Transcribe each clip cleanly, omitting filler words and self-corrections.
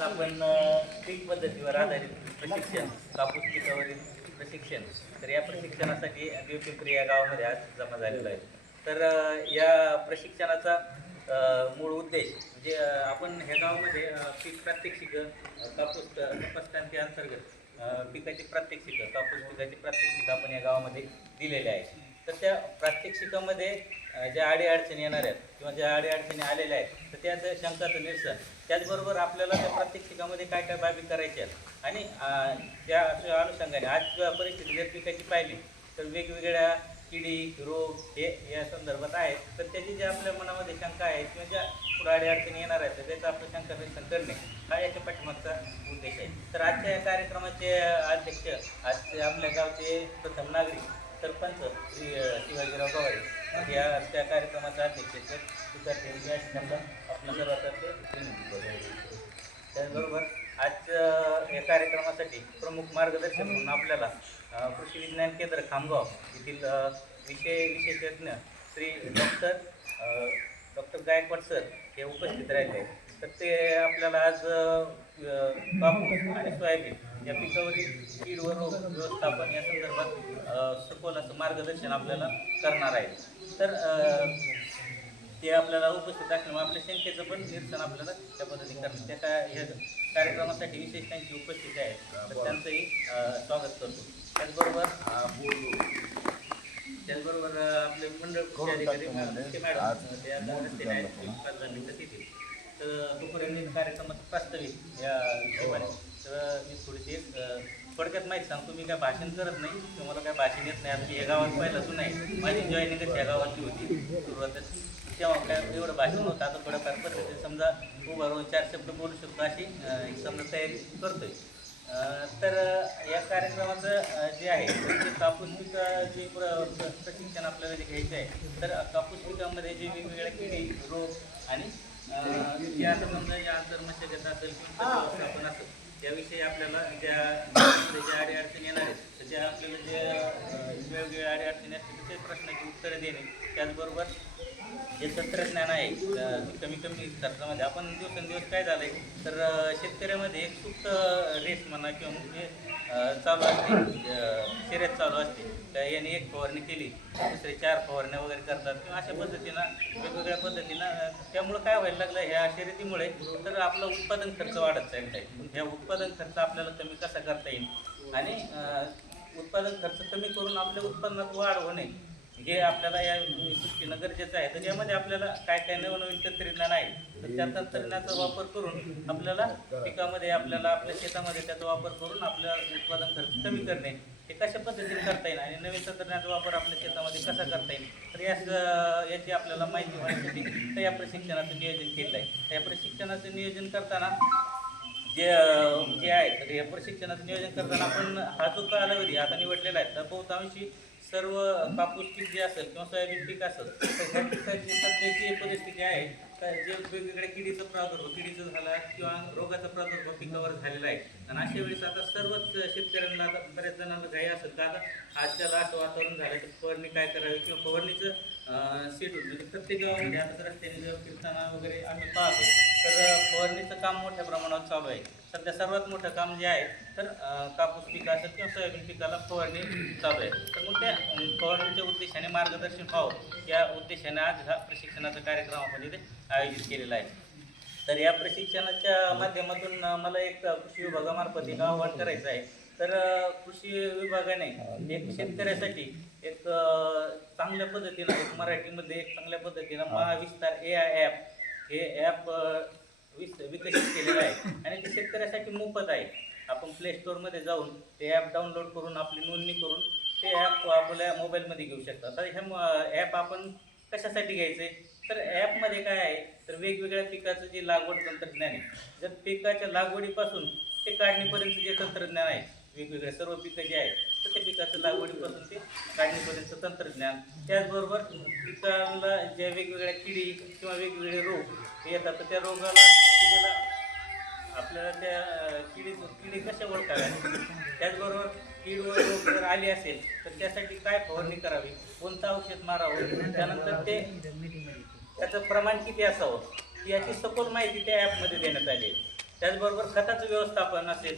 आज आपण पीक पद्धतीवर आधारित प्रशिक्षण, कापूस पिकावरील प्रशिक्षण. तर या प्रशिक्षणासाठी देवपिंपरी या गावामध्ये आज जमा झालेलो आहे. तर या प्रशिक्षणाचा मूळ उद्देश म्हणजे आपण ह्या गावामध्ये पीक प्रात्यक्षिक, कापूस कपासक्रांती अंतर्गत पिकाची प्रात्यक्षिक, कापूस पिकाची प्रात्यक्षिक आपण या गावामध्ये दिलेले आहे. तर त्या प्रात्यक्षिकामध्ये ज्या अडीअडचणी येणार आहेत किंवा ज्या अडीअडचणी आलेल्या आहेत तर त्याचं शंकाचं निरसन, त्याचबरोबर आपल्याला त्या प्रात्यक्षिकामध्ये काय काय बाबी करायच्या आहेत आणि त्या अनुषंगाने आज परिस्थिती जर पिकाची पाहिली तर वेगवेगळ्या किडी रोग हे या संदर्भात आहेत. तर त्याची ज्या आपल्या मनामध्ये शंका आहेत किंवा ज्या पुढे अडीअडचणी येणार आहेत तर त्याचं आपलं शंका निरसन करणे हा याच्या पाठीमागचा उद्देश आहे. तर आजच्या या कार्यक्रमाचे अध्यक्ष आज आपल्या गावचे प्रथम नागरिक सरपंच श्री शिवाजीराव गवाई या त्या कार्यक्रमाचा अध्यक्ष त्यांना आपल्या सर्वांतर्फे विनंती करतो. त्याचबरोबर आज या कार्यक्रमासाठी प्रमुख मार्गदर्शन म्हणून आपल्याला कृषी विज्ञान केंद्र खामगाव येथील विशेषज्ञ श्री डॉक्टर गायकवाड सर हे उपस्थित राहिले. तर ते आपल्याला आज कापूस आणि सोयाबीन या पिकावरील कीड व रोग व्यवस्थापन या संदर्भात सखोल असं मार्गदर्शन आपल्याला करणार आहे. तर ते आपल्याला उपस्थित असल्यामुळे आपल्या शंकेचं पण निरसन आपल्याला त्या पद्धतीने करणार. त्या ह्या कार्यक्रमासाठी विशेष त्यांची उपस्थिती आहे तर त्यांचंही स्वागत करतो. त्याचबरोबर आपले मंडळ अधिकारी मॅडम त्या रस्त्याने आहेत तर दुपारी कार्यक्रमाचं प्रास्ताविक या हिशोबाने तर मी थोडीशी थोडक्यात माहीत सांगतो. मी काय भाषण करत नाही किंवा मला काय भाषण येत नाही. आमची या गावात पहिल्याच नाही, माझी जॉईनिंगच या गावाची होती सुरुवातच, तेव्हा काय एवढं भाषण होतं. आता थोड्याफार पद्धती समजा उभा राहून 4 शब्द बोलू शकतो अशी समजा तयारी करतोय. तर या कार्यक्रमाचं जे आहे ते कापूस पिकाचे प्रशिक्षण आपल्याला जे घ्यायचं आहे. तर कापूस पिकामध्ये जे वेगवेगळ्या किडी रोग आणि जे आता समजा या अंतर्मशागत असेल किंवा व्यवस्थापन असेल याविषयी आपल्याला ज्या अडीअडचणी येणार आहेत तर त्या आपल्याला जे वेगवेगळ्या अडीअडचणी असतील ते प्रश्नाची उत्तरं देणे. त्याचबरोबर जे तंत्रज्ञान आहे कमी खर्चामध्ये आपण दिवसेंदिवस काय झालं आहे तर शेतकऱ्यामध्ये एक सुप्त रेस म्हणा किंवा म्हणजे चालू असते, शर्यत चालू असते. तर याने एक फवारणी केली दुसरे 4 फवारण्या वगैरे करतात किंवा अशा पद्धतीनं वेगवेगळ्या पद्धतीनं. त्यामुळं काय व्हायला लागलं ह्या शर्यतीमुळे तर आपलं उत्पादन खर्च वाढत चालत आहे. ह्या उत्पादन खर्च आपल्याला कमी कसा करता येईल आणि उत्पादन खर्च कमी करून आपल्या उत्पन्नात वाढ होणे हे आपल्याला या दृष्टीनं गरजेचं आहे. तर यामध्ये आपल्याला काय काय नवनवीन तंत्रज्ञान आहे तर त्या तंत्रज्ञानाचा वापर करून आपल्याला पिकामध्ये आपल्या शेतामध्ये त्याचा वापर करून आपलं उत्पादन खर्च कमी करणे हे कशा पद्धतीने करता येईल आणि नवीन तंत्रज्ञानाचा वापर आपल्या शेतामध्ये कसा करता येईल तर याची आपल्याला माहिती होण्यासाठी तर या प्रशिक्षणाचं नियोजन केलं आहे. तर या प्रशिक्षणाचं नियोजन करताना जे आहे तर या प्रशिक्षणाचं नियोजन करताना आपण हा जो कालावधी आता निवडलेला आहे तर बहुतांशी सर्व कापूस पीक जे असेल किंवा सोयाबीन पीक असेल तर ह्या पिकाची सध्याची परिस्थिती आहे तर जे वेगवेगळ्या किडीचं झाला किंवा रोगाचा प्रादुर्भाव पिकावर झालेला आहे. आणि अशा वेळेस आता सर्वच शेतकऱ्यांना आता बऱ्याच जणांना घाई असेल तर आता आजच्याला असं वातावरण झालं तर फवारणी काय करावी किंवा फवारणीचं शेड्यूल म्हणजे प्रत्येक गावामध्ये आता रस्त्याने जर फिरताना वगैरे आम्ही पाहतो तर फवारणीचं काम मोठ्या प्रमाणावर चालू आहे. सध्या सर्वात मोठं काम जे आहे तर कापूस पीक असेल किंवा सोयाबीन पिकाला फवारणी चालू आहे. तर मग त्या फवारणीच्या उद्देशाने मार्गदर्शन व्हावं या उद्देशाने आज हा प्रशिक्षणाचा कार्यक्रम आपण इथे आयोजित केलेला आहे. तर या प्रशिक्षणाच्या माध्यमातून मला एक कृषी विभागामार्फत एक आवाहन करायचं आहे. तर कृषी विभागाने एक शेतकऱ्यासाठी एक चांगल्या पद्धतीनं एक मराठीमध्ये एक चांगल्या पद्धतीनं महाविस्तार AI ॲप हे ॲप विकसित केलेलं आहे आणि ते शेतकऱ्यासाठी मोफत आहे. आपण प्ले स्टोअरमध्ये जाऊन ते ॲप डाउनलोड करून आपली नोंदणी करून ते ॲप आपल्या मोबाईलमध्ये घेऊ शकता. तर हे ॲप आपण कशासाठी घ्यायचं आहे तर ॲपमध्ये काय आहे तर वेगवेगळ्या पिकाचं जे लागवड तंत्रज्ञान आहे. जर पिकाच्या लागवडीपासून ते काढणीपर्यंत जे तंत्रज्ञान आहे वेगवेगळ्या सर्व पिकं जे आहेत तर त्या पिकाचं लागवडीपासून ते काढणीपर्यंतचं तंत्रज्ञान. त्याचबरोबर पिकाला ज्या वेगवेगळ्या किडी किंवा वेगवेगळे रोग येतात तर त्या रोगाला आपल्याला त्या किडी कशा ओळखाव्या. त्याचबरोबर कीड व रोग जर आली असेल तर त्यासाठी काय फवारणी करावी, कोणतं औषध मारावं, त्यानंतर त्याचं प्रमाण किती असावं याची सखोल माहिती त्या ॲपमध्ये देण्यात आली आहे. त्याचबरोबर खताचं व्यवस्थापन असेल,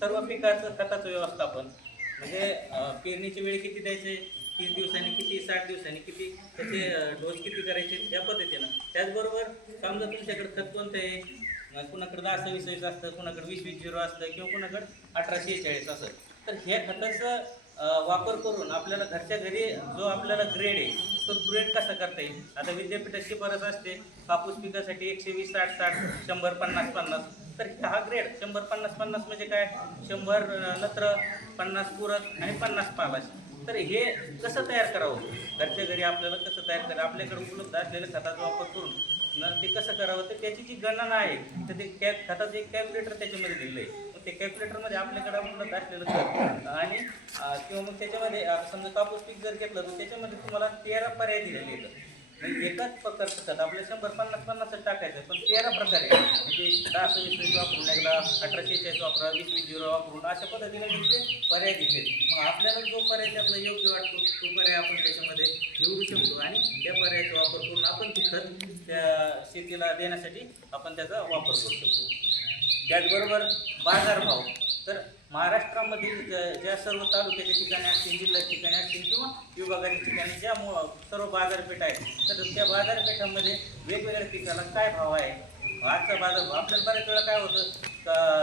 सर्व पिकाचं खताचं व्यवस्थापन म्हणजे पेरणीची वेळ किती द्यायचे, 30 दिवसांनी किती, 60 दिवसांनी किती, त्याचे डोस किती करायचे या पद्धतीनं. त्याचबरोबर समजा तुमच्याकडे खत कोणतं आहे, कुणाकडे 10-26 असतं, कुणाकडे 20-20-0 असतं किंवा कुणाकडे 18-46 असतं. तर ह्या खताचं वापर करून आपल्याला घरच्या घरी जो आपल्याला ग्रेड आहे तो ग्रेड कसा करता येईल. आता विद्यापीठाची शिफारस असते कापूस पिकासाठी 120, 60-60, 100, 50-50. तर हा ग्रेड 100, 50-50 म्हणजे काय, 100 नत्र, 50 पूरक आणि 50 पालाश. तर हे कसं तयार करावं घरच्या घरी, आपल्याला कसं तयार करावं, आपल्याकडे उपलब्ध असलेल्या खताचा वापर करून ते कसं करावं, तर त्याची जी गणना आहे तर ते खताचं एक कॅल्क्युलेटर त्याच्यामध्ये दिलेलं आहे. मग ते कॅल्क्युलेटरमध्ये आपल्याकडे उपलब्ध असलेलं खत आणि किंवा मग त्याच्यामध्ये समजा कापूस पीक जर घेतलं तर त्याच्यामध्ये तुम्हाला 13 पर्याय दिलेले आहेत. म्हणजे एकाच प्रकारचं खत आपल्या 100, 50-50 टाकायचं, पण 13 प्रकारे म्हणजे 10-26 वापरून, एकदा 18-46 वापरा, 20-20-0 वापरून, अशा पद्धतीने तिथे पर्याय दिले. मग आपल्याला जो पर्याय त्यातला योग्य वाटतो तो पर्याय आपण त्याच्यामध्ये निवडू शकतो आणि त्या पर्यायाचा वापर करून आपण ते खत त्या शेतीला देण्यासाठी आपण त्याचा वापर करू शकतो. त्याचबरोबर बाजारभाव. तर महाराष्ट्रामधील ज्या सर्व तालुक्याच्या ठिकाणी असतील, जिल्ह्याच्या ठिकाणी असतील किंवा विभागाच्या ठिकाणी ज्या सर्व बाजारपेठ आहेत, तर त्या बाजारपेठांमध्ये वेगवेगळ्या पिकाला काय भाव आहे, आजचा बाजारभाव. आपल्याला बऱ्याच वेळा काय होतं,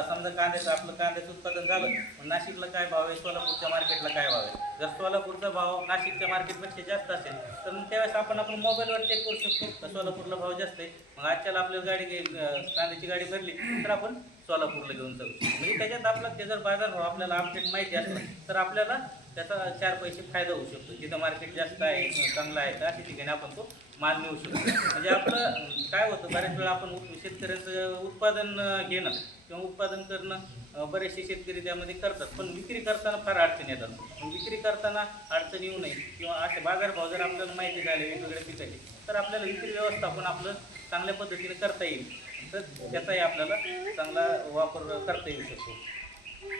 समजा आपलं कांद्याचं उत्पादन झालं, नाशिकला काय भाव आहे, सोलापूरच्या मार्केटला काय भाव आहे. जर सोलापूरचा भाव नाशिकच्या मार्केटपेक्षा जास्त असेल तर मग त्यावेळेस आपण मोबाईलवर चेक करू शकतो तर सोलापूरला भाव जास्त आहे, मग आजच्याला आपल्याला कांद्याची गाडी भरली तर आपण सोलापूरला घेऊन जाऊ. म्हणजे त्याच्यात आपला ते जर बाजारभाव आपल्याला अपडेट माहिती असला तर आपल्याला त्याचा 4 पैसे फायदा होऊ शकतो. जिथं मार्केट जास्त आहे, चांगलं आहे, तर अशा ठिकाणी आपण तो माल मिळू शकतो. म्हणजे आपलं काय होतं, बऱ्याच वेळा आपण शेतकऱ्याचं उत्पादन घेणं किंवा उत्पादन करणं बरेचसे शेतकरी त्यामध्ये करतात, पण विक्री करताना फार अडचणी येतात. विक्री करताना अडचण येऊ नये किंवा असे बाजारभाव जर आपल्याला माहिती झाले वेगवेगळ्या पिकाचे, तर आपल्याला विक्री व्यवस्थापन आपलं चांगल्या पद्धतीने करता येईल. तर त्याचाही आपल्याला चांगला वापर करता येऊ शकतो.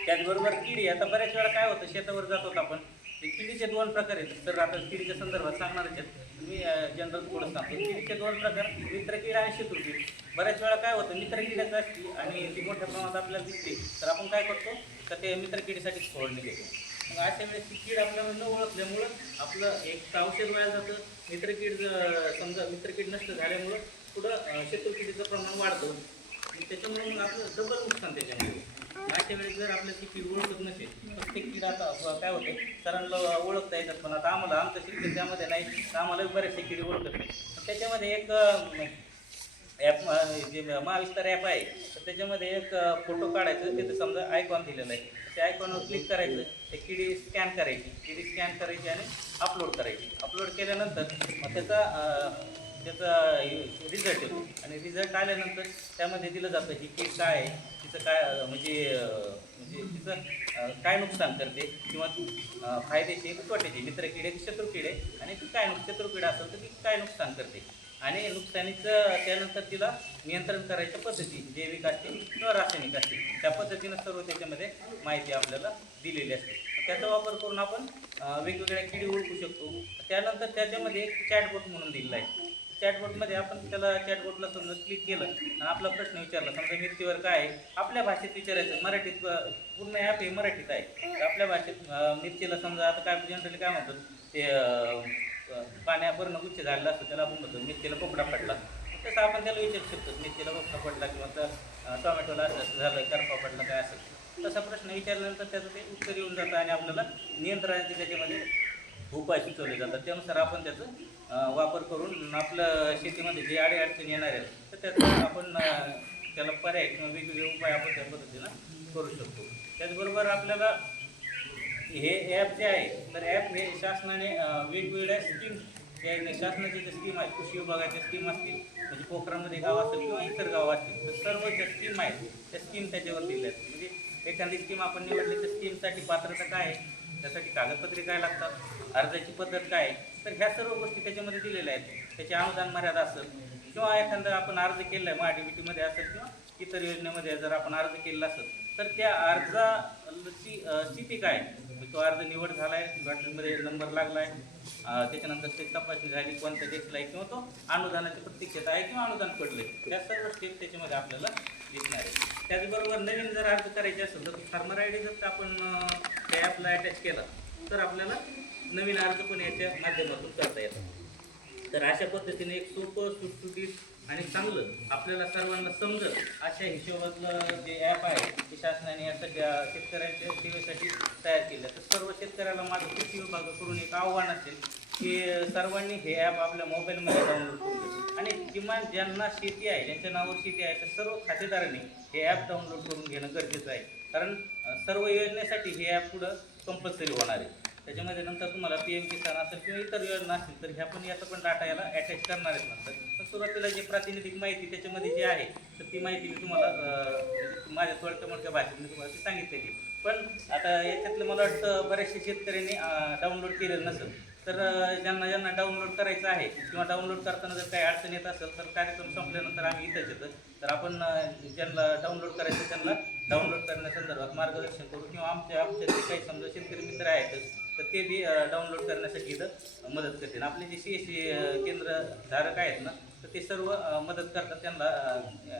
त्याचबरोबर किडी. आता बऱ्याच वेळा काय होतं, शेतावर जात होतं आपण, ते किडीचे 2 प्रकार आहेत. तर आता किडीच्या संदर्भात सांगणारच आहेत मी, जनरल थोडं सांगतो. किडीचे 2 प्रकार, मित्रकीड आणि शत्रुकीड. बऱ्याच वेळा काय होतं, मित्रकिड्याचं असते आणि ती मोठ्या प्रमाणात आपल्याला दिसते, तर आपण काय करतो तर ते मित्रकिडीसाठीच फवारणी घेतो. मग अशा वेळेस ती कीड आपल्याला न ओळखल्यामुळं आपलं एक औषध वाया जातं. समजा मित्रकीड नष्ट झाल्यामुळं पुढं शत्रुकिडीचं प्रमाण वाढतं आणि त्याच्यामुळे मग आपलं डबल नुकसान त्याच्यामुळे. अशा वेळेस जर आपल्या ती कीड ओळखत नसेल, प्रत्येक कीड आता काय होतं, सरांना ओळखता येतात, पण आता आम्हाला आमचं शिक्षण त्यामध्ये नाही, तर आम्हाला बरेचसे कीड ओळखत नाही. त्याच्यामध्ये एक ॲप, जे महाविस्तार ॲप आहे, तर त्याच्यामध्ये एक फोटो काढायचं, तिथं समजा आयकॉन दिलेलं आहे, त्या आयकॉनवर क्लिक करायचं, ते किडी स्कॅन करायची आणि अपलोड करायची. अपलोड केल्यानंतर मग त्याचा रिझल्ट येतो आणि रिझल्ट आल्यानंतर त्यामध्ये दिलं जातं ही कीड काय आहे, तिचं काय म्हणजे तिचं काय नुकसान करते किंवा फायद्याचे तोट्याचे. मित्रकीड एक शत्रुकीड आहे आणि ती काय शत्रुकीड असेल तर ती काय नुकसान करते आणि नुकसानीचं त्यानंतर तिला नियंत्रण करायच्या पद्धती जैविक असतील किंवा रासायनिक असतील, त्या पद्धतीनं सर्व त्याच्यामध्ये माहिती आपल्याला दिलेली असते. त्याचा वापर करून आपण वेगवेगळ्या किडी ओळखू शकतो. त्यानंतर त्याच्यामध्ये एक चॅटबोट म्हणून दिलेला आहे. चॅटबोटमध्ये आपण चॅटबोटला समजा क्लिक केलं आणि आपला प्रश्न विचारला, समजा मिरचीवर काय आहे, आपल्या भाषेत विचारायचं. मराठीत पूर्ण ॲप हे मराठीत आहे, तर आपल्या भाषेत मिरचीला समजा आता काय जनरली काय म्हणतात ते पाण्यावरनं गुच्छ झालेला असतो, त्याला आपण म्हणतो मिरचीला पोपडा पडला. तसं आपण त्याला विचारू शकतो, मिरचीला पोपडा पडला किंवा तर टोमॅटोला असं झालं, करपा पडला, काय असेल तसा प्रश्न विचारल्यानंतर त्याचं ते उत्तर येऊन जातं आणि आपल्याला नियंत्रणाचे त्याच्यामध्ये उपाय सुचवले जातात. त्यानुसार आपण त्याचा वापर करून आपलं शेतीमध्ये जे अडचणी येणार आहेत तर त्याचा आपण त्याला पर्याय किंवा वेगवेगळे उपाय आपण त्या पद्धतीनं करू शकतो. त्याचबरोबर आपल्याला हे ॲप जे आहे, तर ॲप हे शासनाने वेगवेगळ्या स्कीम, शासनाची ज्या स्कीम आहेत, कृषी विभागाच्या स्कीम असतील, म्हणजे पोखरामध्ये गाव असेल किंवा इतर गाव असतील, तर सर्व ज्या स्कीम आहेत त्या स्कीम त्याच्यावर दिल्या आहेत. म्हणजे एखादी स्कीम आपण निवडली तर स्कीमसाठी पात्रता काय आहे, त्यासाठी कागदपत्रे काय लागतात, अर्जाची पद्धत काय आहे, तर ह्या सर्व गोष्टी त्याच्यामध्ये दिलेल्या आहेत. त्याची अनुदान मर्यादा असेल किंवा एखादा आपण अर्ज केला आहे महाडीबीटीमध्ये असेल किंवा इतर योजनेमध्ये जर आपण अर्ज केलेला असेल तर त्या अर्जाची स्थिती काय, तो अर्ज निवड झाला आहे, लॉटरीमध्ये नंबर लागला आहे, त्याच्यानंतर ते तपासणी झाली, कोणत्या डेटला आहे, किंवा तो अनुदानाची प्रतीक्षेत आहे किंवा अनुदान पडलं आहे, त्या सर्व स्टेप त्याच्यामध्ये आपल्याला दिसणार आहे. त्याचबरोबर नवीन जर अर्ज करायचे असेल तर फार्मर आय डी जर आपण त्या ॲपला अटॅच केला तर आपल्याला नवीन अर्ज पण याच्या माध्यमातून करता येतात. तर अशा पद्धतीने एक सोपं, सुटसुटीत आणि चांगलं आपल्याला सर्वांना समजत अशा हिशोबातलं जे ॲप आहे ते शासनाने या सध्या शेतकऱ्यांच्या सेवेसाठी तयार केलं. तर सर्व शेतकऱ्याला माझं कृषी विभागाकडून एक आव्हान असेल की सर्वांनी हे ॲप आपल्या मोबाईलमध्ये डाउनलोड करून घ्यायचं आणि किमान ज्यांना शेती आहे, ज्यांच्या नावावर शेती आहे तर सर्व खातेदारांनी हे ॲप डाउनलोड करून घेणं गरजेचं आहे. कारण सर्व योजनेसाठी हे ॲप पुढं कंपल्सरी होणार आहे. त्याच्यामध्ये नंतर तुम्हाला PM किसान असेल किंवा इतर योजना असतील तर ह्या पण याचा पण डाटा याला अटॅच करणार आहेत नंतर. पण सुरुवातीला जे प्रातिनिधिक माहिती त्याच्यामध्ये जी आहे तर ती माहिती मी तुम्हाला माझ्या थोडक्या मोठ्या भाषेत मी तुम्हाला ती सांगितलेली. पण आता याच्यातलं मला वाटतं बऱ्याचशा शेतकऱ्यांनी डाउनलोड केलेलं नसेल. तर ज्यांना डाउनलोड करायचं आहे किंवा डाउनलोड करताना जर काही अडचण येत असेल तर कार्यक्रम संपल्यानंतर आम्ही इथंच येतो. तर आपण ज्यांना डाउनलोड करायचं त्यांना डाउनलोड करण्यासंदर्भात मार्गदर्शन करू किंवा आमच्या जे काही समजा शेतकरी मित्र आहेत तर ते बी डाउनलोड करण्यासाठी इथं मदत करतील. आपले जे CSC केंद्र धारक आहेत ना तर ते सर्व मदत करतात. त्यांना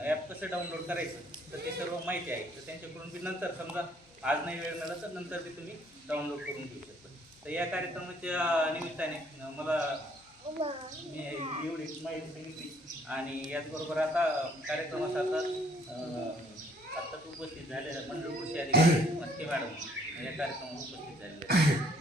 ॲप कसं डाउनलोड करायचं तर ते सर्व माहिती आहे. तर त्यांच्याकडून बी नंतर समजा आज नाही वेळ मिळाला तर नंतर बी तुम्ही डाउनलोड करून घेऊ शकता. तर या कार्यक्रमाच्या निमित्ताने मला एवढी माहिती सांगितली आणि याचबरोबर आता कार्यक्रमाचा आत्ताच उपस्थित झालेल्या मंडळ कृषी अधिकारी मस्के मॅडम या कार्यक्रमात उपस्थित झालेले आहेत.